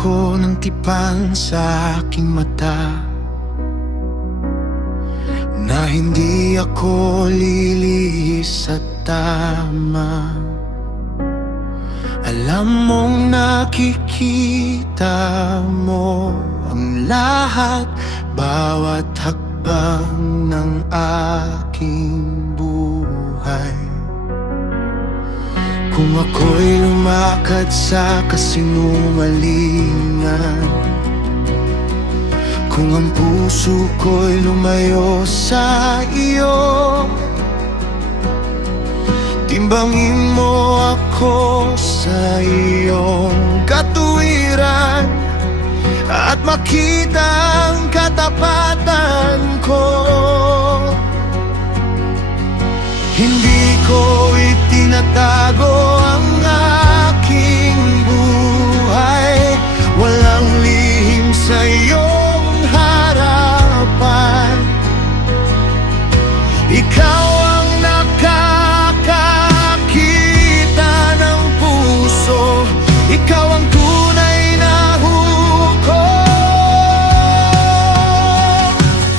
ako ng tipan sa aking mata, na hindi ako lilihis sa tama. Alam mong nakikita mo ang lahat, bawat hakbang ng aking buhay. Kung ako'y lumakad sa kasinungalingan, kung ang puso ko'y lumayo sa iyo, timbangin mo ako sa iyong katuwiran at makita ang katapatan ko. Hindi ko itinatago ang aking buhay, walang lihim sa iyong harapan. Ikaw ang nakakakita ng puso, ikaw ang tunay na hukom.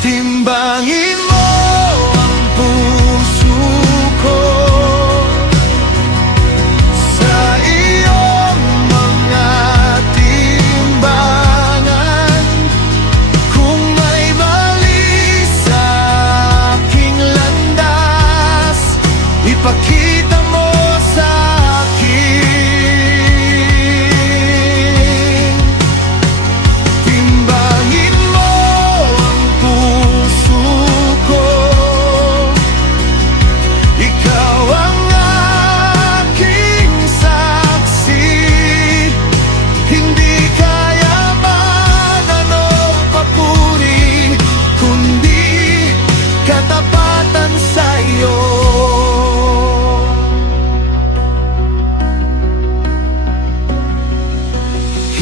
Timbangin mo ang puso ko sa iyong mga timbangan. Kung may mali sa aking landas, ipakita mo sa akin. Timbangin mo ang puso ko, ikaw ang aking saksi. Hindi kayaman o papuri, kundi katapatan sa iyo.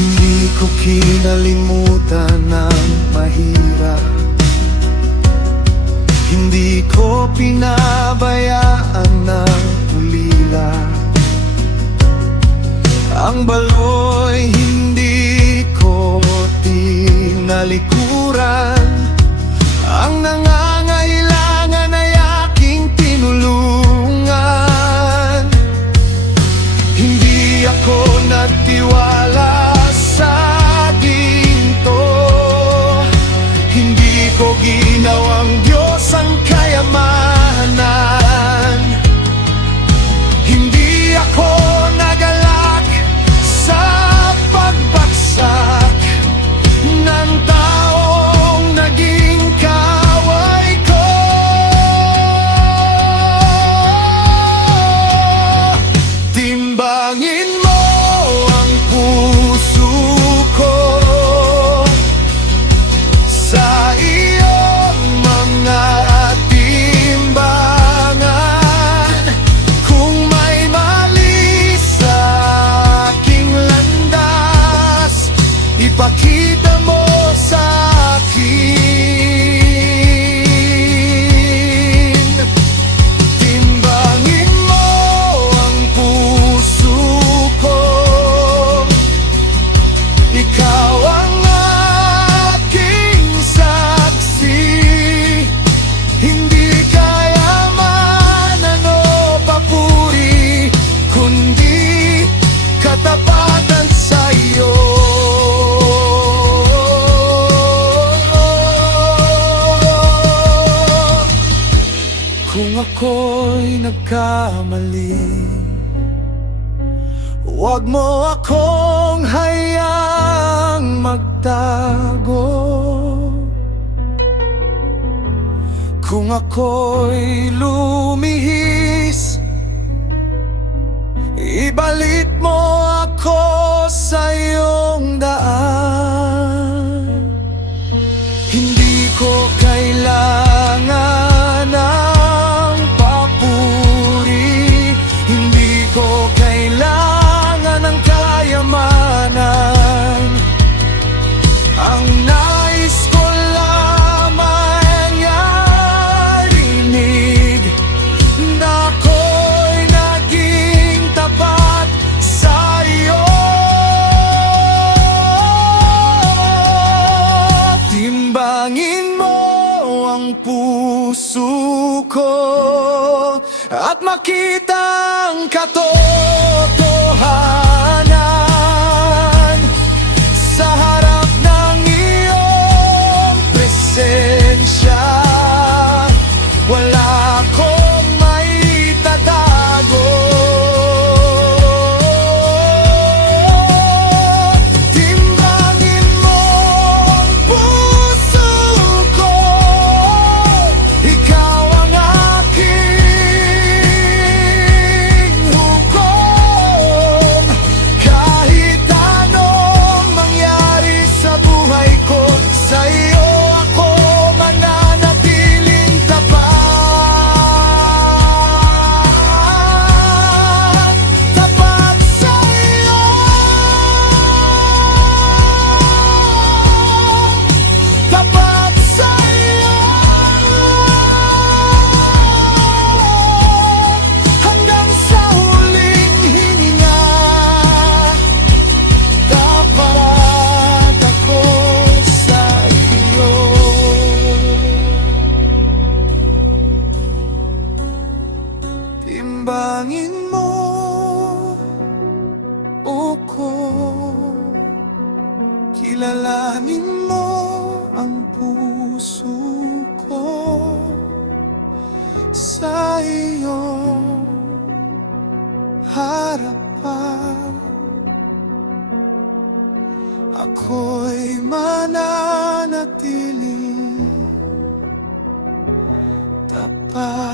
Hindi ko kinalimutan ang mahirap, hindi ko pinabayaan ng ulila. Ang baloy hindi ko tinalikuran, ang nangangailangan ay aking tinulungan. Hindi ako nagtiwala sa ginto, hindi ko ginawang Diyos ang kayamanan. Hindi ako nagalak sa pagbagsak ng taong naging kaway ko. Timbangin mo ang puso ko sa iyong mga timbangan. Kung may mali sa aking landas, ipakita mo sa akin. Timbangin mo ang puso ko, ikaw ang aking saksi. Hindi kayamanan o papuri, kundi katapatan sa iyo. Kung ako'y nagkamali, huwag mo akong hayaang magtago. Kung ako'y lumihis, ibalik mo ako sa iyong daan. Hindi ko kailangan ng papuri, hindi ko kailangan ng kayamanan. Ang nais ko lamang ay rinig na ako'y naging tapat sa iyo. ang puso ko at makita ang katotohanan sa harap ng iyong presensya. Wala akong maitatago. Timbangin mo ang puso ko, ikaw ang aking hukom. Kahit anong mangyari sa buhay ko, sa iyo ako mananatiling tapat. Tapat sa iyo, tapat sa iyo, hanggang sa huling hininga. Tapat ako sa iyo. Timbangin mo ako, kilalanin mo ang puso ko. Sa iyong harapan ako'y mananatiling tapat.